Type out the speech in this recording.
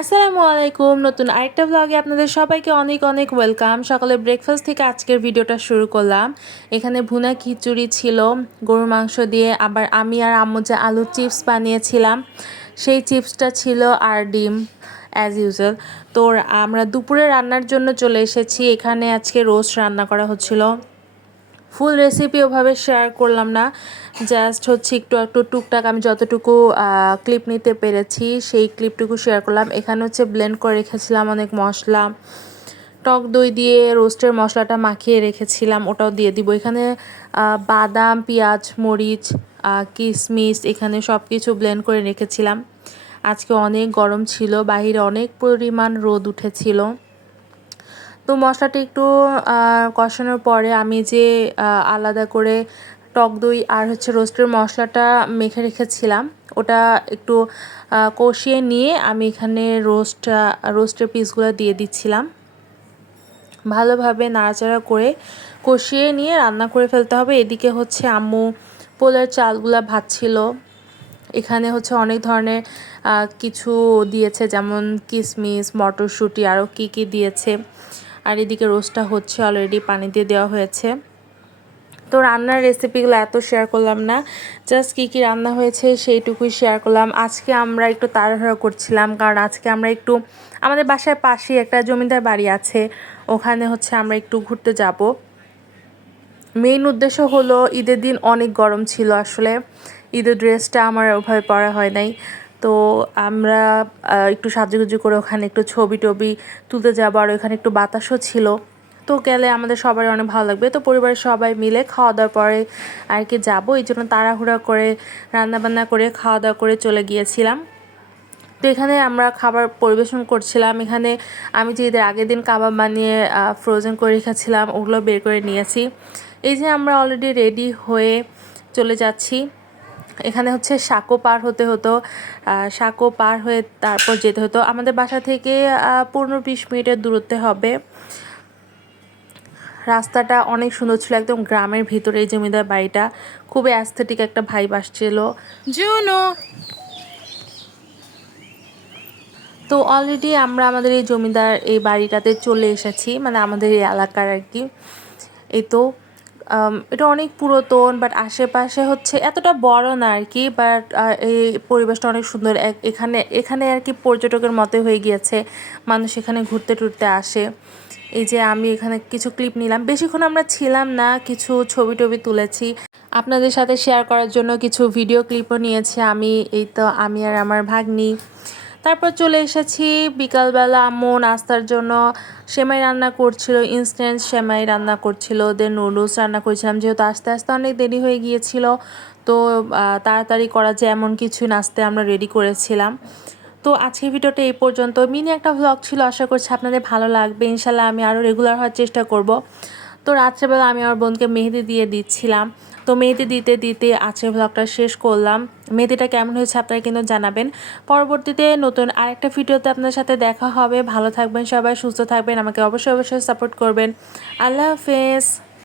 আসসালামু আলাইকুম। নতুন আরেকটা ব্লগে আপনাদের সবাইকে অনেক অনেক ওয়েলকাম সকালে ব্রেকফাস্ট থেকে আজকের ভিডিওটা শুরু করলাম। এখানে ভুনা খিচুড়ি ছিল, গরুর মাংস দিয়ে। আবার আমি আর আম্মু যে আলুর চিপস বানিয়েছিলাম, সেই চিপসটা ছিল আর ডিম অ্যাজ ইউজুয়াল তো আমরা দুপুরে রান্নার জন্য চলে এসেছি। এখানে আজকে রোস্ট রান্না করা হচ্ছিল। ফুল রেসিপি ওভাবে শেয়ার করলাম না। জাস্ট হচ্ছে একটু একটু টুকটাক আমি যতটুকু ক্লিপ নিতে পেরেছি, সেই ক্লিপটুকু শেয়ার করলাম। এখানে হচ্ছে ব্লেন্ড করে রেখেছিলাম অনেক মশলা। টক দই দিয়ে রোস্টের মশলাটা মাখিয়ে রেখেছিলাম, ওটাও দিয়ে দিব। এখানে বাদাম, পেঁয়াজ, মরিচ কিশমিশ, এখানে সব কিছু ব্লেন্ড করে রেখেছিলাম। আজকে অনেক গরম ছিল, বাহিরে অনেক পরিমাণ রোদ উঠেছিল। তো মশলাটা একটু কষানোর পরে আমি যে আলাদা করে টক দই আর হচ্ছে রোস্টের মশলাটা মেখে রেখেছিলাম, ওটা একটু কষিয়ে নিয়ে আমি এখানে রোস্টটা রোস্টের পিসগুলো দিয়ে দিচ্ছিলাম। ভালোভাবে নাড়াচাড়া করে কষিয়ে নিয়ে রান্না করে ফেলতে হবে। এদিকে হচ্ছে আম্মু পোলের চালগুলা ভাজছিল। এখানে হচ্ছে অনেক ধরনের কিছু দিয়েছে, যেমন কিশমিশ মটরশুঁটি, আরও কী কী দিয়েছে। আর এদিকে রোস্টটা হচ্ছে অলরেডি পানি দিয়ে দেওয়া হয়েছে। তো রান্নার রেসিপিগুলো এত শেয়ার করলাম না জাস্ট কী কী রান্না হয়েছে সেইটুকুই শেয়ার করলাম। আজকে আমরা একটু তাড়াহুড়া করছিলাম, কারণ আজকে আমরা একটু আমাদের বাসার পাশেই একটা জমিদার বাড়ি আছে, ওখানে হচ্ছে আমরা একটু ঘুরতে যাব। মেইন উদ্দেশ্য হলো ঈদের দিন অনেক গরম ছিল আসলে, ঈদের ড্রেসটা আমার ওভাবে পরা হয় নাই। তো আমরা একটু সাজুগুজু করে ওখানে একটু ছবি টবি তুলতে যাব, আর ওখানে একটু বাতাসও ছিল। তো গেলে আমাদের সবাই অনেক ভালো লাগবে। তো পরিবারের সবাই মিলে খাওয়া দাওয়ার পরে আর কি যাব। এই জন্য তাড়াহুড়া করে, রান্নাবান্না করে খাওয়া দাওয়া করে চলে গিয়েছিলাম। তো এখানে আমরা খাবার পরিবেশন করছিলাম। এখানে আমি যে ঈদের আগের দিন কাবাব বানিয়ে ফ্রোজেন করে রেখেছিলাম, ওগুলো বের করে নিয়েছি। এই যে আমরা অলরেডি রেডি হয়ে চলে যাচ্ছি। এখানে হচ্ছে সাঁকো পার হতে হতো সাঁকো পার হয়ে তারপর যেতে হতো। আমাদের বাসা থেকে পনেরো বিশ মিনিটের দূরত্বে হবে। রাস্তাটা অনেক সুন্দর ছিল, একদম গ্রামের ভিতরে এই জমিদার বাড়িটা। খুবই অ্যাস্থেটিক একটা ভাইব আসছিল। জুনো! তো অলরেডি আমরা আমাদের এই জমিদার এই বাড়িটাতে চলে এসেছি মানে আমাদের এই এলাকার আর কি। এই তো এটা অনেক পুরাতন বাট আশেপাশে হচ্ছে এতটা বড় না আর কি বাট এই পরিবেশটা অনেক সুন্দর। এখানে এখানে আর কি পর্যটকের মতো হয়ে গিয়েছে, মানুষ এখানে ঘুরতে টুরতে আসে। এই যে আমি এখানে কিছু ক্লিপ নিলাম। বেশিক্ষণ আমরা ছিলাম না, কিছু ছবি টবি তুলেছি। আপনাদের সাথে শেয়ার করার জন্য কিছু ভিডিও ক্লিপও নিয়েছি। আমি, এই তো আমি আর আমার ভাগ্নি। তারপর চলে এসেছি। বিকালবেলা আম্মু নাস্তার জন্য সেমাই রান্না করছিল ইনস্ট্যান্ট সেমাই রান্না করছিল দেন নুডলস রান্না করেছিলাম। যেহেতু আস্তে আস্তে অনেক দেরি হয়ে গিয়েছিল, তো তাড়াতাড়ি করা যায় এমন কিছু নাস্তে আমরা রেডি করেছিলাম। তো আজকের ভিডিওটা এই পর্যন্ত। মিনি একটা ভ্লগ ছিল, আশা করছি আপনাদের ভালো লাগবে। ইনশাল্লাহ আমি আরও রেগুলার হওয়ার চেষ্টা করব। তো রাত্রেবেলা আমি আমার বোনকে মেহেদি দিয়ে দিচ্ছিলাম। তো মেহেদি দিতে দিতে আজকের ব্লগটা শেষ করলাম। মেহেদিটা কেমন হয়েছে আপনারা কিন্তু জানাবেন। পরবর্তীতে নতুন আরেকটা ভিডিওতে আপনার সাথে দেখা হবে। ভালো থাকবেন সবাই, সুস্থ থাকবেন। আমাকে অবশ্যই অবশ্যই সাপোর্ট করবেন। আল্লাহ হাফেজ।